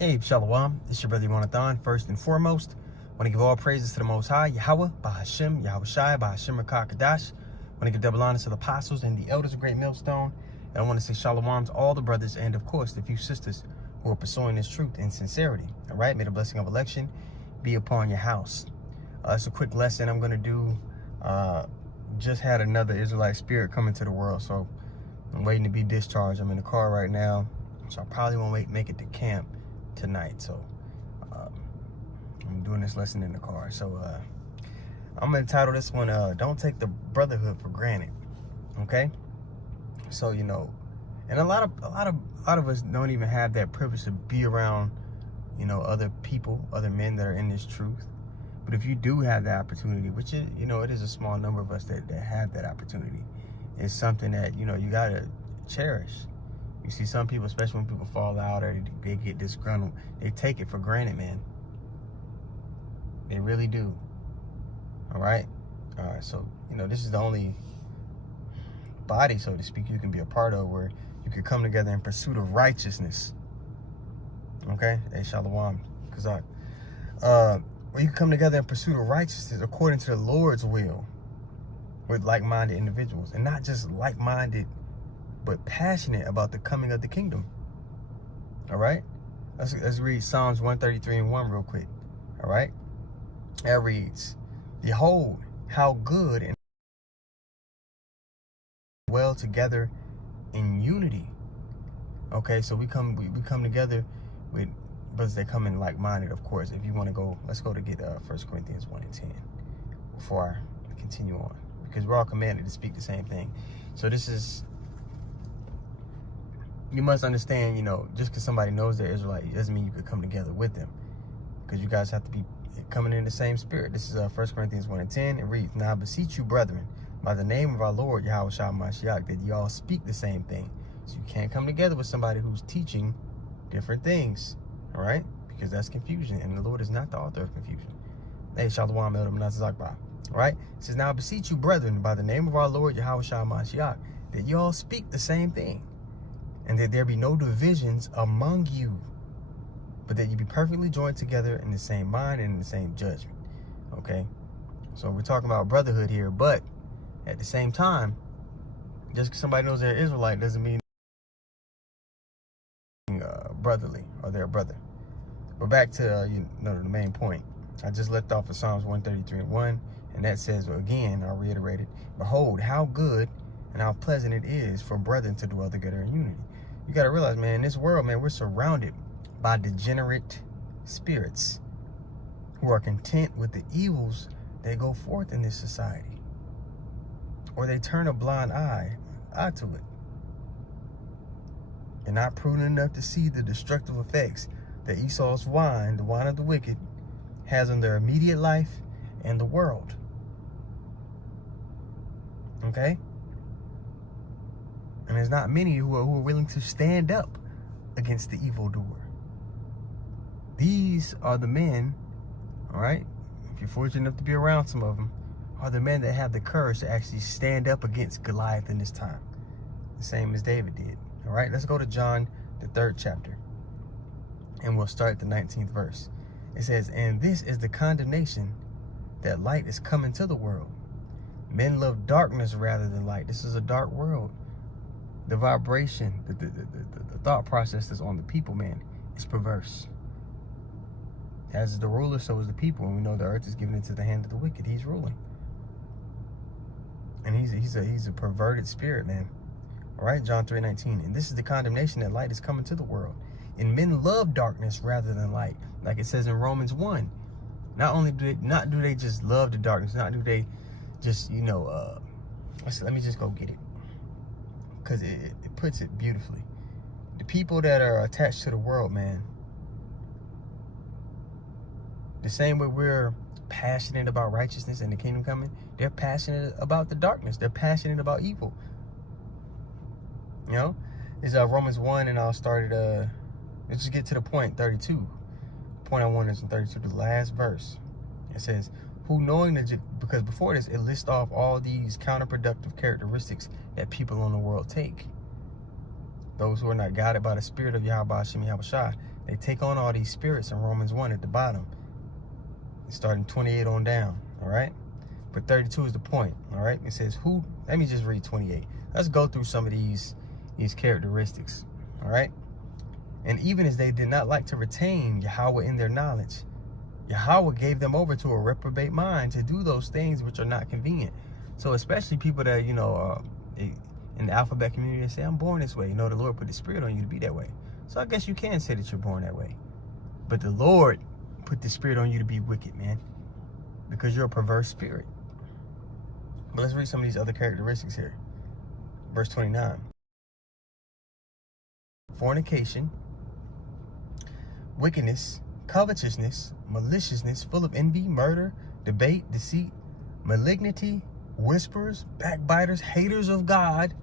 Hey, Shalom. It's your brother Yahawah. First and foremost, I want to give all praises to the Most High, Yahawah, Bahashem, Yahushai, Bahashem Rakakadash. I want to give double honor to the apostles and the elders of Great Millstone. And I want to say Shalom to all the brothers and, of course, the few sisters who are pursuing this truth in sincerity. All right? May the blessing of election be upon your house. It's a quick lesson I'm going to do. Just had another Israelite spirit come into the world, so I'm waiting to be discharged. I'm in the car right now, so I probably won't make it to camp tonight. So I'm doing this lesson in the car. So I'm gonna title this one don't take the brotherhood for granted. Okay, so you know, and a lot of us don't even have that privilege to be around, you know, other people, other men that are in this truth. But if you do have the opportunity, which is, you know, it is a small number of us that have that opportunity, it's something that, you know, you gotta cherish. You see some people, especially when people fall out or they get disgruntled, they take it for granted, man. They really do. All right? So, you know, this is the only body, so to speak, you can be a part of where you can come together in pursuit of righteousness. Okay? Hey, Shalom. Kazak. Where you can come together in pursuit of righteousness according to the Lord's will with like-minded individuals. And not just like-minded, but passionate about the coming of the kingdom. All right? Let's read Psalms 133:1 real quick. All right? That reads, "Behold, how good and well together in unity." Okay, so we come together with brothers that come in like-minded, of course. If you want to go, let's go to get 1 Corinthians 1:10 before I continue on, because we're all commanded to speak the same thing. So this is, you must understand, you know, just because somebody knows they're Israelite, it doesn't mean you could come together with them, because you guys have to be coming in the same spirit. This is 1 Corinthians 1:10. It reads, "Now I beseech you, brethren, by the name of our Lord Yahawah Mashiach, that ye all speak the same thing." So you can't come together with somebody who's teaching different things, all right? Because that's confusion, and the Lord is not the author of confusion. Hey, Shalom, Elder Menazakba. All right? It says, "Now I beseech you, brethren, by the name of our Lord Yahawah Mashiach, that ye all speak the same thing, and that there be no divisions among you, but that you be perfectly joined together in the same mind and in the same judgment." Okay? So we're talking about brotherhood here, but at the same time, just because somebody knows they're Israelite doesn't mean brotherly or they're a brother. But back to you know, the main point. I just left off of Psalms 133:1, and that says, again, I'll reiterate it, "Behold, how good and how pleasant it is for brethren to dwell together in unity." You got to realize, man, in this world, man, we're surrounded by degenerate spirits who are content with the evils that go forth in this society, or they turn a blind eye to it, and not prudent enough to see the destructive effects that Esau's wine, the wine of the wicked, has on their immediate life and the world. Okay? And there's not many who are willing to stand up against the evildoer. These are the men, all right, if you're fortunate enough to be around some of them, are the men that have the courage to actually stand up against Goliath in this time, the same as David did. All right, let's go to John, the 3rd chapter, and we'll start at the 19th verse. It says, "And this is the condemnation, that light is come into the world. Men love darkness rather than light." This is a dark world. The vibration, the thought process that's on the people, man, is perverse. As the ruler, so is the people. And we know the earth is given into the hand of the wicked. He's ruling. And he's a perverted spirit, man. All right, John 3:19. "And this is the condemnation, that light is coming to the world. And men love darkness rather than light." Like it says in Romans 1. Not only do they just love the darkness, not do they just, you know, let me just go get it, because it puts it beautifully. The people that are attached to the world, man, the same way we're passionate about righteousness and the kingdom coming, they're passionate about the darkness. They're passionate about evil. You know, it's Romans 1, and I'll start at let's just get to the point 32. Point I want is in 32, the last verse. It says, "Who knowing that," because before this, it lists off all these counterproductive characteristics that people in the world take. Those who are not guided by the spirit of Yahawah Shem Yahushua, They take on all these spirits in Romans 1 at the bottom. Starting 28 on down, all right? But 32 is the point, all right? It says, who, let me just read 28. Let's go through some of these characteristics, all right? And even as they did not like to retain Yahawah in their knowledge, Yahawah gave them over to a reprobate mind to do those things which are not convenient. So especially people that, you know, in the alphabet community, they say, I'm born this way. You know, the Lord put the spirit on you to be that way. So I guess you can say that you're born that way. But the Lord put the spirit on you to be wicked, man, because you're a perverse spirit. But let's read some of these other characteristics here. Verse 29. Fornication, wickedness, covetousness, maliciousness, full of envy, murder, debate, deceit, malignity, whisperers, backbiters, haters of God,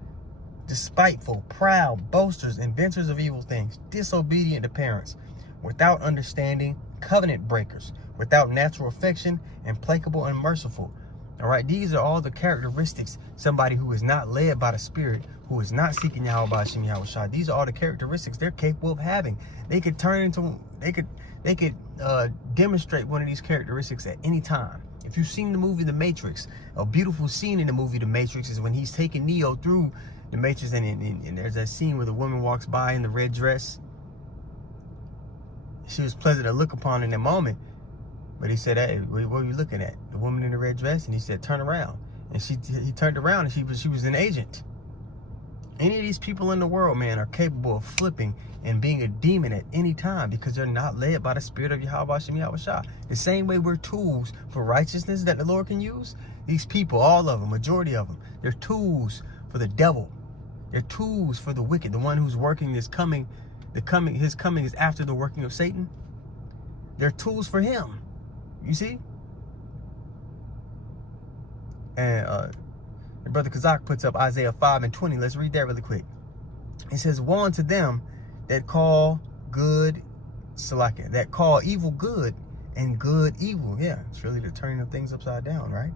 despiteful, proud, boasters, inventors of evil things, disobedient to parents, without understanding, covenant breakers, without natural affection, implacable and merciful. All right, these are all the characteristics. Somebody who is not led by the Spirit, who is not seeking Yahawah by Hashem Yahushua. These are all the characteristics they're capable of having. They could turn into, they could demonstrate one of these characteristics at any time. If you've seen the movie The Matrix, a beautiful scene in the movie The Matrix is when he's taking Neo through the Matrix, and there's that scene where the woman walks by in the red dress. She was pleasant to look upon in that moment. But he said, hey, what are you looking at? The woman in the red dress? And he said, turn around. And he turned around, and she was an agent. Any of these people in the world, man, are capable of flipping and being a demon at any time because they're not led by the Spirit of Yahawah Hashem Yahushua. The same way we're tools for righteousness that the Lord can use, these people, all of them, majority of them, they're tools for the devil. They're tools for the wicked, the one who's working his coming is after the working of Satan. They're tools for him. You see? And Brother Kazak puts up Isaiah 5:20. Let's read that really quick. It says, woe unto them that call good, Salakia, that call evil good and good evil. Yeah, it's really the turning of things upside down, right?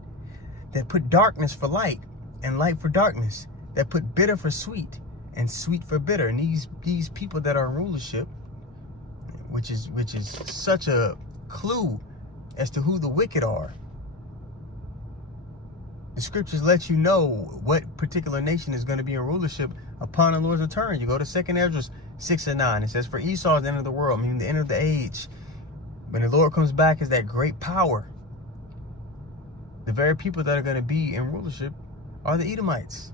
That put darkness for light and light for darkness. That put bitter for sweet and sweet for bitter. And these people that are in rulership, which is such a clue as to who the wicked are. The scriptures let you know what particular nation is going to be in rulership upon the Lord's return. You go to 2nd Ezra 6:9. It says, for Esau is the end of the world, meaning the end of the age. When the Lord comes back as that great power, the very people that are going to be in rulership are the Edomites.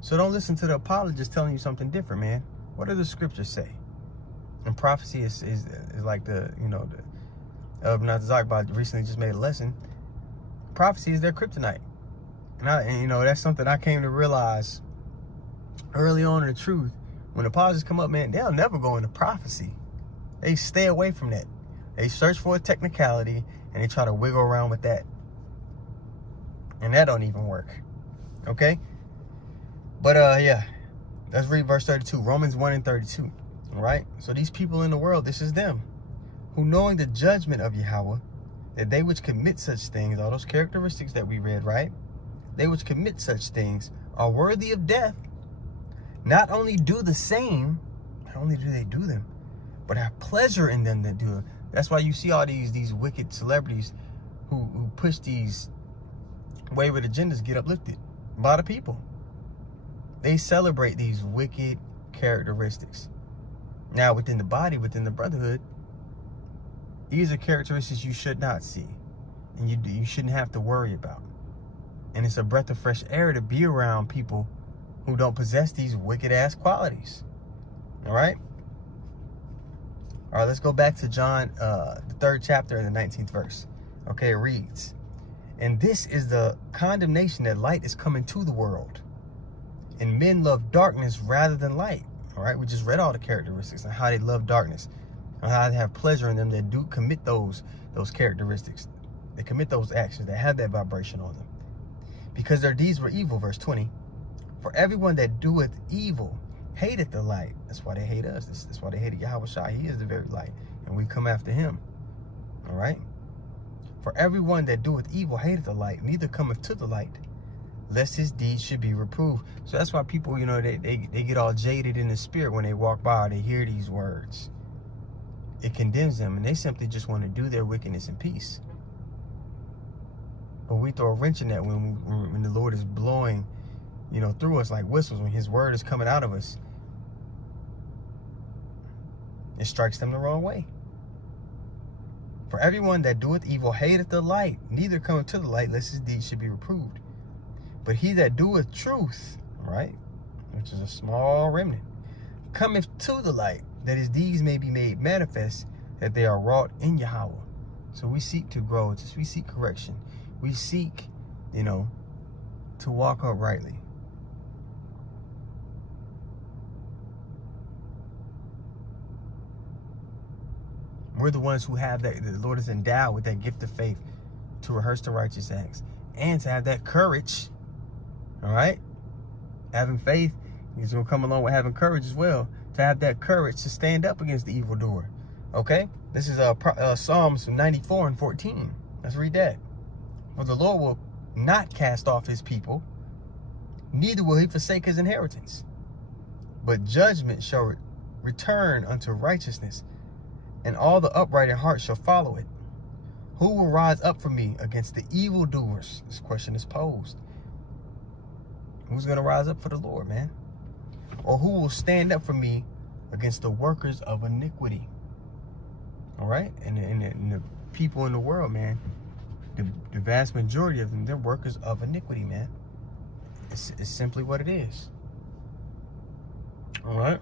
So don't listen to the apologists telling you something different, man. What do the scriptures say? And prophecy is like the, you know, the Zakba recently just made a lesson. Prophecy is their kryptonite. And you know, that's something I came to realize early on in the truth. When apologists come up, man, they'll never go into prophecy. They stay away from that. They search for a technicality and they try to wiggle around with that. And that don't even work. Okay? But yeah, let's read verse 32, Romans 1:32. All right? So these people in the world, this is them, who knowing the judgment of Yahawah, that they which commit such things, all those characteristics that we read, right? They which commit such things are worthy of death. Not only do the same, not only do they do them, but have pleasure in them that do it. That's why you see all these wicked celebrities who push these wayward agendas get uplifted by the people. They celebrate these wicked characteristics. Now, within the body, within the brotherhood, these are characteristics you should not see, and you shouldn't have to worry about. And it's a breath of fresh air to be around people who don't possess these wicked-ass qualities. All right? All right, let's go back to John, the 3rd chapter and the 19th verse. Okay, it reads, and this is the condemnation that light is coming to the world, and men love darkness rather than light. All right, we just read all the characteristics and how they love darkness, and how they have pleasure in them that do commit those characteristics. They commit those actions. They have that vibration on them. Because their deeds were evil, verse 20. For everyone that doeth evil hateth the light. That's why they hate us. That's why they hated Yahawah Shai. He is the very light, and we come after him. All right? For everyone that doeth evil hateth the light, neither cometh to the light, lest his deeds should be reproved. So that's why people, you know, they get all jaded in the spirit when they walk by or they hear these words. it condemns them, and they simply just want to do their wickedness in peace. But we throw a wrench in that when the Lord is blowing, through us like whistles, when his word is coming out of us. It strikes them the wrong way. For everyone that doeth evil hateth the light, neither cometh to the light, lest his deeds should be reproved. But he that doeth truth, right, which is a small remnant, cometh to the light, that his deeds may be made manifest, that they are wrought in Yahawah. So we seek to grow, we seek correction. We seek, to walk uprightly. We're the ones who have that. The Lord is endowed with that gift of faith to rehearse the righteous acts and to have that courage. All right? Having faith is going to come along with having courage as well. To have that courage to stand up against the evildoer. Okay? This is Psalms 94:14. Let's read that. For the Lord will not cast off his people, neither will he forsake his inheritance. But judgment shall return unto righteousness, and all the upright in heart shall follow it. Who will rise up for me against the evildoers? This question is posed. Who's going to rise up for the Lord, man? Or who will stand up for me against the workers of iniquity? All right? And the people in the world, man, the vast majority of them, they're workers of iniquity, man. It's simply what it is. All right?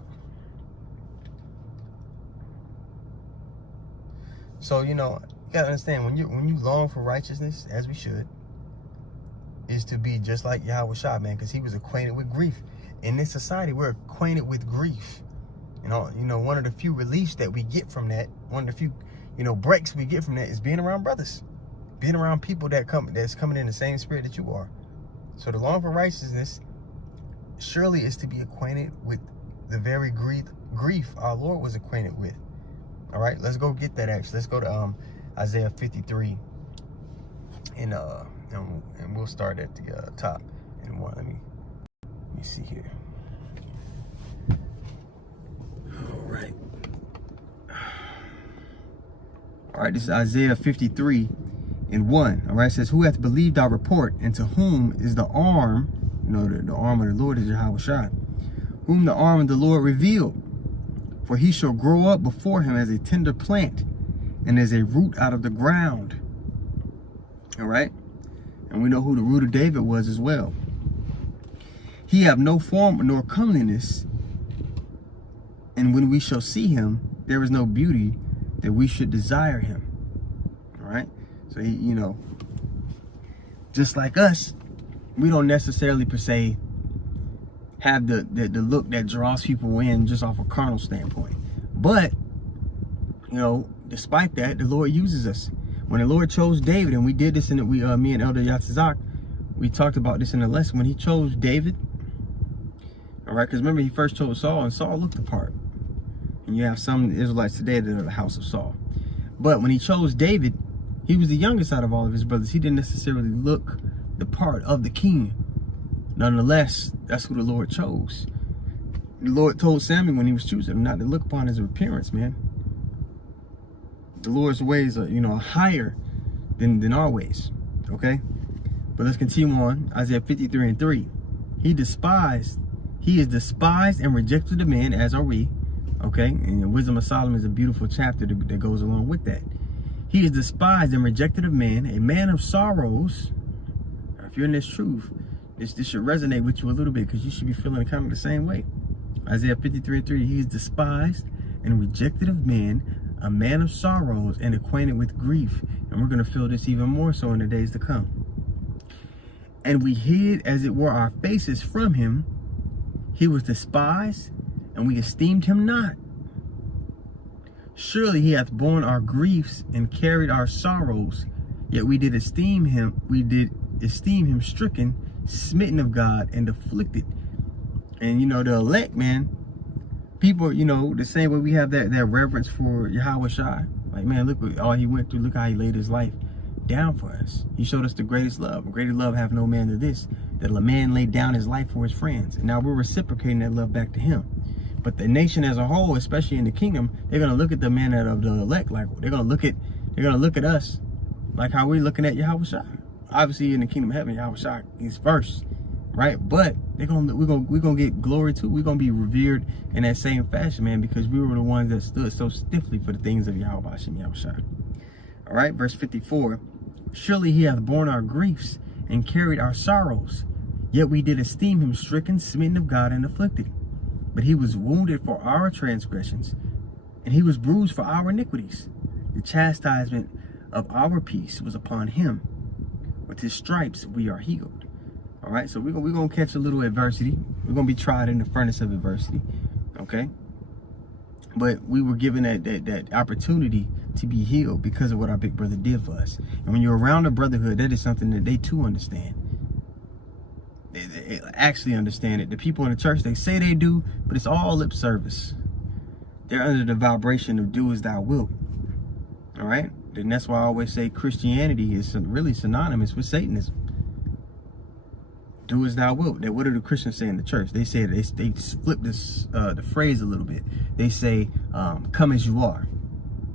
So, you gotta understand, when you long for righteousness, as we should, is to be just like Yahawah, man, because he was acquainted with grief. In this society, we're acquainted with grief. One of the few reliefs that we get from that, one of the few, breaks we get from that is being around brothers, being around people that's coming in the same spirit that you are. So the long for righteousness surely is to be acquainted with the very grief our Lord was acquainted with. All right, let's go get that. Actually, let's go to Isaiah 53, and we'll start at the top. And let me see here. All right, this is Isaiah 53:1. All right, it says, who hath believed our report, and to whom is the arm, the arm of the Lord is Yahawah, whom the arm of the Lord revealed. For he shall grow up before him as a tender plant, and as a root out of the ground. All right, and we know who the root of David was as well. He have no form nor comeliness, and when we shall see him, there is no beauty that we should desire him. All right, so he, just like us, we don't necessarily per se have the look that draws people in just off a carnal standpoint. But, despite that, the Lord uses us. When the Lord chose David, and we did this me and Elder Yatzizak, we talked about this in the lesson. When he chose David, all right, because remember he first chose Saul, and Saul looked the part. And you have some Israelites today that are the house of Saul. But when he chose David, he was the youngest out of all of his brothers. He didn't necessarily look the part of the king. Nonetheless, that's who the Lord chose. The Lord told Samuel when he was choosing him not to look upon his appearance, man. The Lord's ways are, higher than our ways, okay? But let's continue on. Isaiah 53:3. He is despised and rejected of men, as are we, okay? And the Wisdom of Solomon is a beautiful chapter that goes along with that. He is despised and rejected of men, a man of sorrows. Now, if you're in this truth, this should resonate with you a little bit, because you should be feeling kind of the same way. Isaiah 53:3, he is despised and rejected of men, a man of sorrows and acquainted with grief. And we're going to feel this even more so in the days to come. And we hid, as it were, our faces from him. He was despised, and we esteemed him not. Surely he hath borne our griefs and carried our sorrows, yet we did esteem him stricken, smitten of God, and afflicted. And the elect, man, people, the same way we have that reverence for Yahawah. Like, man, look what all he went through. Look how he laid his life down for us. He showed us the greatest love. Greater love have no man than this, that a man laid down his life for his friends. And now we're reciprocating that love back to him. But the nation as a whole, especially in the kingdom, they're gonna look at the man of the elect like they're gonna look at us like how we're looking at Yahawah. Obviously, in the kingdom of heaven, Yahawah is first, right? But we're gonna get glory too. We're gonna be revered in that same fashion, man, because we were the ones that stood so stiffly for the things of Yahawah. All right, verse 54. Surely he hath borne our griefs and carried our sorrows, yet we did esteem him stricken, smitten of God, and afflicted. But he was wounded for our transgressions, and he was bruised for our iniquities. The chastisement of our peace was upon him. With his stripes we are healed. All right, so we're gonna catch a little adversity. We're gonna be tried in the furnace of adversity. Okay, but we were given that opportunity to be healed because of what our big brother did for us. And when you're around the brotherhood, that is something that they too understand. They actually understand it. The people in the church, they say they do, but it's all lip service. They're under the vibration of do as thou wilt. All right, and that's why I always say Christianity is really synonymous with Satanism. Do as thou wilt. What do the Christians say in the church? They say they flip this the phrase a little bit. They say come as you are.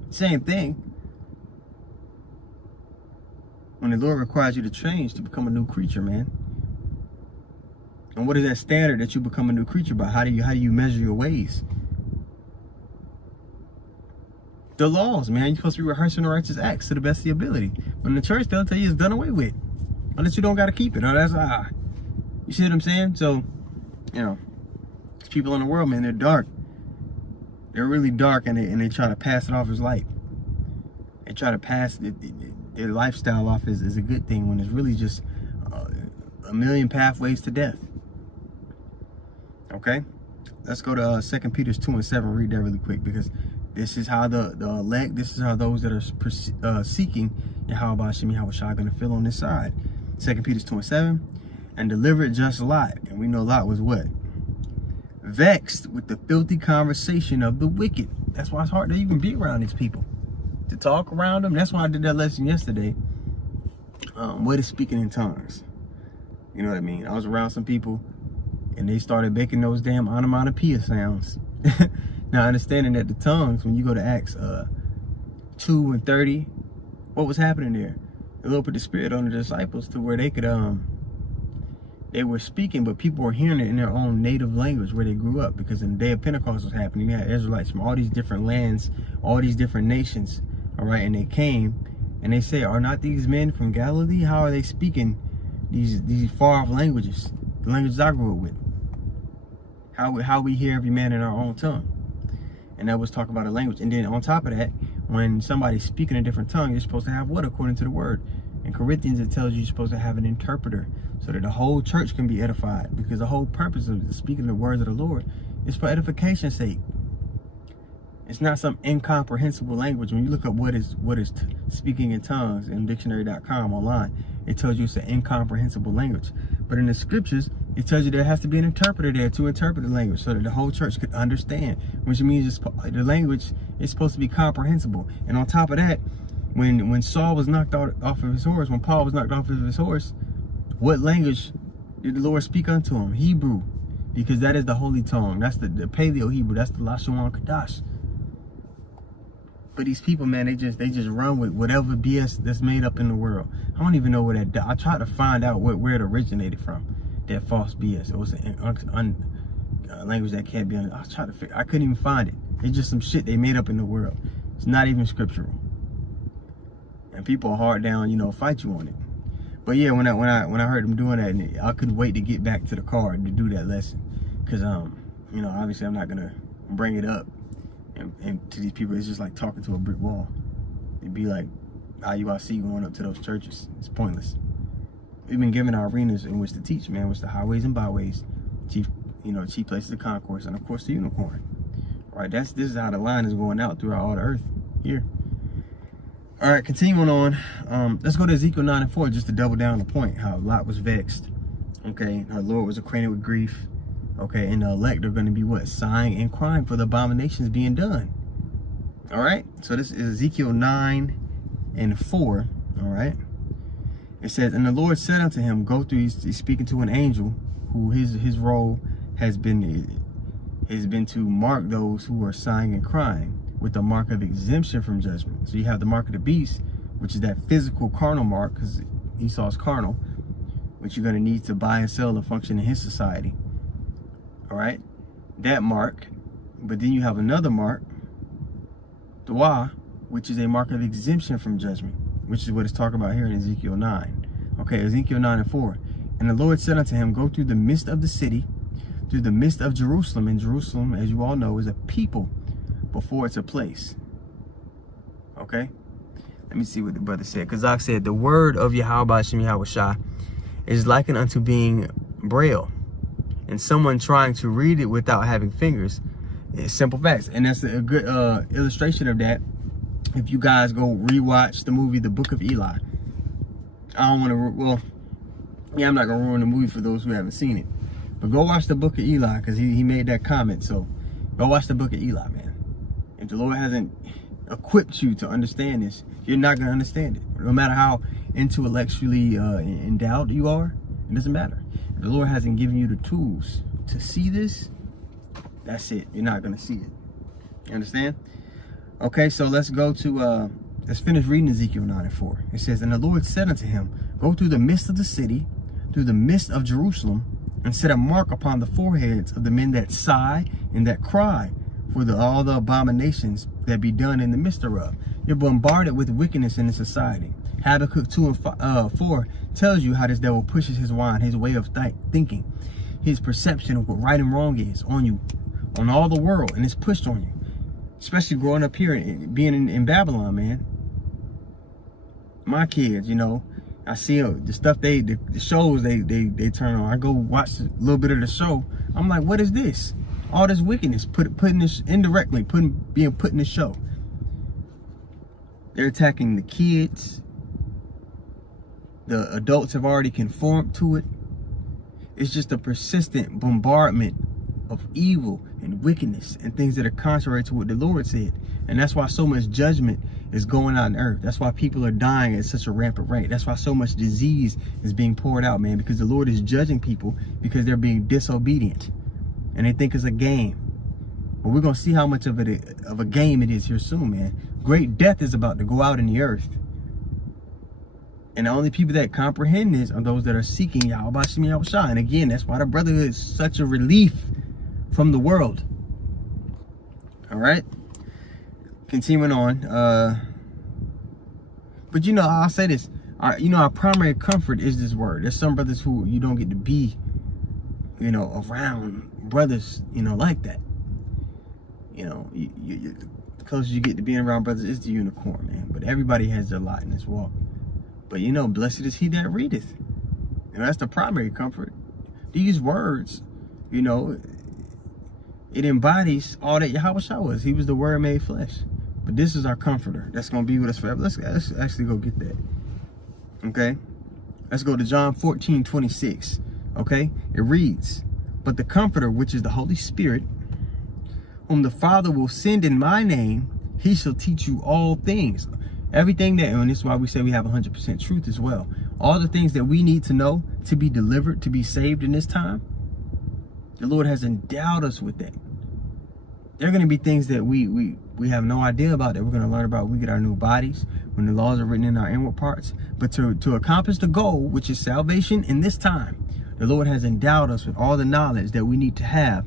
Same thing. When the Lord requires you to change, to become a new creature, man. And what is that standard that you become a new creature by? How do you measure your ways? The laws, man. You're supposed to be rehearsing the righteous acts to the best of your ability. But in the church, they'll tell you it's done away with, unless you don't got to keep it. Or that's you see what I'm saying? So, you know, people in the world, man, they're dark. They're really dark, and they try to pass it off as light. They try to pass their lifestyle off as a good thing when it's really just a million pathways to death. Okay, let's go to 2 Peter 2:7. Read that really quick, because this is how the elect, this is how those that are seeking Yahawah are going to feel on this side. 2 Peter 2:7. And delivered just Lot. And we know Lot was what? Vexed with the filthy conversation of the wicked. That's why it's hard to even be around these people, to talk around them. That's why I did that lesson yesterday. What is speaking in tongues? You know what I mean? I was around some people and they started making those damn onomatopoeia sounds. Now, understanding that the tongues, when you go to Acts 2:30, what was happening there? The Lord put the Spirit on the disciples to where they could they were speaking, but people were hearing it in their own native language where they grew up, because in the day of Pentecost was happening. You had Israelites from all these different lands, all these different nations, all right, and they came and they say, are not these men from Galilee? How are they speaking these far off languages, the languages I grew up with? How we hear every man in our own tongue. And that was talking about a language. And then on top of that, when somebody's speaking a different tongue, you're supposed to have what according to the word? In Corinthians, it tells you you're supposed to have an interpreter so that the whole church can be edified, because the whole purpose of speaking the words of the Lord is for edification's sake. It's not some incomprehensible language. When you look up what is speaking in tongues in dictionary.com online, it tells you it's an incomprehensible language. But in the scriptures, it tells you there has to be an interpreter there to interpret the language so that the whole church could understand, which means the language is supposed to be comprehensible. And on top of that, when Saul was knocked off of his horse, when Paul was knocked off of his horse, what language did the Lord speak unto him? Hebrew, because that is the holy tongue. That's the Paleo Hebrew. That's the Lashon Kadash. But these people, man, they just run with whatever BS that's made up in the world. I don't even know where that. I tried to find out where it originated from. That false BS. It was a language that can't be. I tried to figure. I couldn't even find it. It's just some shit they made up in the world. It's not even scriptural. And people are hard down, you know, fight you on it. But yeah, when I heard them doing that, I couldn't wait to get back to the car to do that lesson, because you know, obviously I'm not gonna bring it up and to these people. It's just like talking to a brick wall. It'd be like IUIC going up to those churches. It's pointless. We've been given our arenas in which to teach, man, which the highways and byways, chief places of concourse, and of course the unicorn. All right, this is how the line is going out throughout all the earth here. All right, continuing on. Let's go to Ezekiel 9:4 just to double down the point. How Lot was vexed. Okay, our Lord was acquainted with grief. Okay, and the elect are going to be what? Sighing and crying for the abominations being done. All right, so this is Ezekiel 9:4. All right, it says, and the Lord said unto him, go through. He's speaking to an angel who his role has been has been to mark those who are sighing and crying with the mark of exemption from judgment. So you have the mark of the beast, which is that physical carnal mark, because Esau's carnal, which you're going to need to buy and sell and function in his society. All right, that mark. But then you have another mark, Yahawah, which is a mark of exemption from judgment, which is what it's talking about here in Ezekiel 9. Okay, Ezekiel 9:4. And the Lord said unto him, go through the midst of the city, through the midst of Jerusalem. And Jerusalem, as you all know, is a people before it's a place. Okay, let me see what the brother said. Kazak said, the word of Yahawah B'Shem Yahushua is likened unto being braille, and someone trying to read it without having fingers. It's simple facts. And that's a good illustration of that. If you guys go rewatch the movie The Book of Eli. I don't want to, well, yeah, I'm not going to ruin the movie for those who haven't seen it. But go watch The Book of Eli, because he made that comment. So go watch The Book of Eli, man. If the Lord hasn't equipped you to understand this, you're not going to understand it. No matter how intellectually endowed you are, it doesn't matter. If the Lord hasn't given you the tools to see this, that's it. You're not going to see it. You understand? Okay, so let's go to, let's finish reading Ezekiel 9:4. It says, and the Lord said unto him, go through the midst of the city, through the midst of Jerusalem, and set a mark upon the foreheads of the men that sigh and that cry for all the abominations that be done in the midst thereof. You're bombarded with wickedness in the society. Habakkuk 2:4 tells you how this devil pushes his wine, his way of thinking, his perception of what right and wrong is on you, on all the world, and it's pushed on you. Especially growing up here, being in Babylon, man. My kids, you know, I see the stuff the shows they turn on. I go watch a little bit of the show. I'm like, what is this? All this wickedness putting this indirectly being put in the show. They're attacking the kids. The adults have already conformed to it. It's just a persistent bombardment of evil and wickedness and things that are contrary to what the Lord said. And that's why so much judgment is going out on earth. That's why people are dying at such a rampant rate. That's why so much disease is being poured out, man, because the Lord is judging people because they're being disobedient and they think it's a game. But we're going to see how much of a game it is here soon, man. Great death is about to go out in the earth. And the only people that comprehend this are those that are seeking Yahawah B'Shem Yahushua. And again, that's why the Brotherhood is such a relief from the world. All right, continuing on. But you know, I'll say this. Our primary comfort is this word. There's some brothers who you don't get to be, you know, around brothers, you know, like that. You know, the closest you get to being around brothers is the unicorn, man. But everybody has their lot in this walk. But you know, blessed is he that readeth. And that's the primary comfort. These words, you know, it embodies all that Yahawah was. He was the word made flesh. But this is our comforter. That's going to be with us forever. Let's actually go get that. Okay? Let's go to John 14:26. Okay? It reads, but the comforter, which is the Holy Spirit, whom the Father will send in my name, he shall teach you all things. Everything that, and this is why we say we have 100% truth as well. All the things that we need to know to be delivered, to be saved in this time, the Lord has endowed us with that. There are going to be things that we have no idea about that we're going to learn about when we get our new bodies, when the laws are written in our inward parts. But to accomplish the goal, which is salvation in this time, the Lord has endowed us with all the knowledge that we need to have